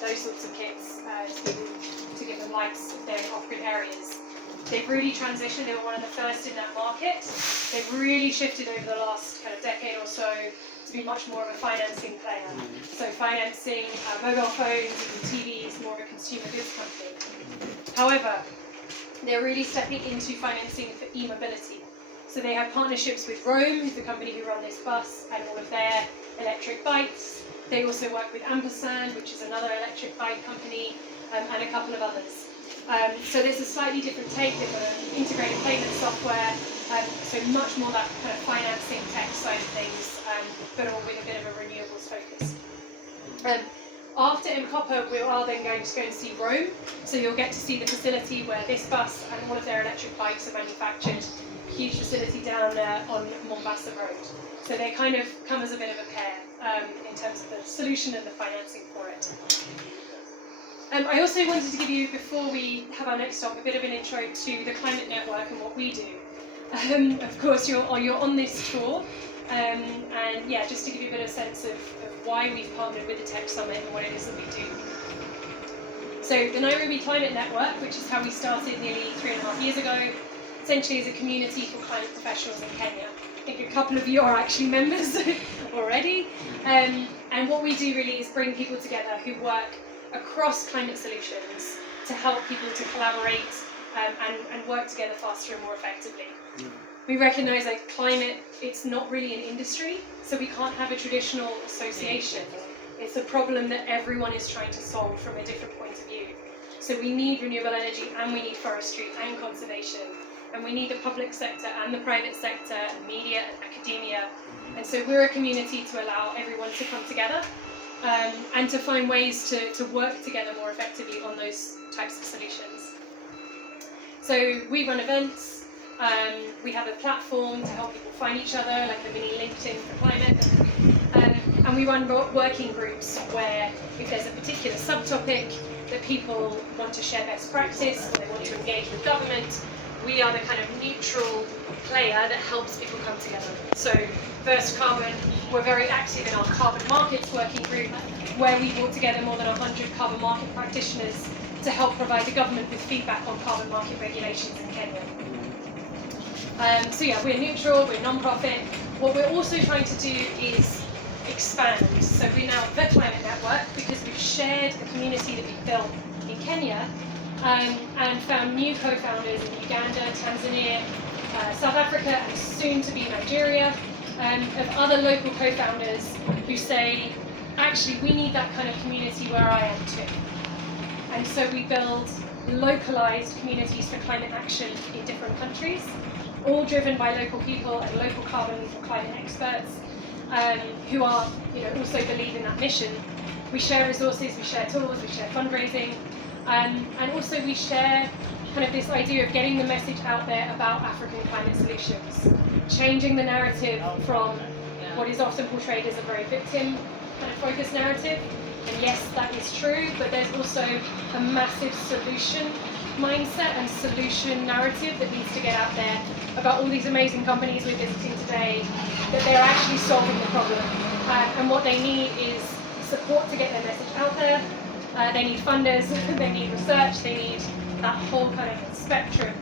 those sorts of kits to give them lights if they're in off-grid areas. They've really transitioned. They were one of the first in that market. They've really shifted over the last kind of decade or so to be much more of a financing player. So financing mobile phones and TVs, more of a consumer goods company. However, they're really stepping into financing for e-mobility. So they have partnerships with Roam, who's the company who run this bus, and all of their electric bikes. They also work with Ampersand, which is another electric bike company, and a couple of others. So there's a slightly different take. They've got an integrated payment software, so much more that kind of financing tech side of things, but all with a bit of a renewables focus. After MCOPA, we are then going to go and see Roam. So you'll get to see the facility where this bus and all of their electric bikes are manufactured. Huge facility down on Mombasa Road. So they kind of come as a bit of a pair in terms of the solution and the financing for it. I also wanted to give you, before we have our next stop, a bit of an intro to the Climate Network and what we do. Of course, you're on this tour, and yeah, just to give you a bit of a sense of why we've partnered with the Tech Summit and what it is that we do. So the Nairobi Climate Network, which is how we started nearly 3.5 years ago, essentially is a community for climate professionals in Kenya. I think a couple of you are actually members already. And what we do really is bring people together who work across climate solutions to help people to collaborate and work together faster and more effectively. We recognise that climate, it's not really an industry, so we can't have a traditional association. It's a problem that everyone is trying to solve from a different point of view. So we need renewable energy, and we need forestry and conservation, and we need the public sector and the private sector, and media and academia. And so we're a community to allow everyone to come together and to find ways to work together more effectively on those types of solutions. So we run events. We have a platform to help people find each other, like a mini LinkedIn for climate. And we run working groups where if there's a particular subtopic that people want to share best practice or they want to engage with government, we are the kind of neutral player that helps people come together. So First Carbon, we're very active in our carbon markets working group, where we brought together more than 100 carbon market practitioners to help provide the government with feedback on carbon market regulations in Kenya. So yeah, we're neutral, we're non-profit. What we're also trying to do is expand. So we're now the Climate Network because we've shared the community that we've built in Kenya and found new co-founders in Uganda, Tanzania, South Africa, and soon to be Nigeria, of other local co-founders who say, actually, we need that kind of community where I am too. And so we build localized communities for climate action in different countries, all driven by local people and local carbon or climate experts who are, also believe in that mission. We share resources, we share tools, we share fundraising, and also we share kind of this idea of getting the message out there about African climate solutions, changing the narrative from what is often portrayed as a very victim kind of focused narrative. And yes, that is true, but there's also a massive solution mindset and solution narrative that needs to get out there about all these amazing companies we're visiting today, that they're actually solving the problem. And what they need is support to get their message out there. They need funders, they need research, they need that whole kind of spectrum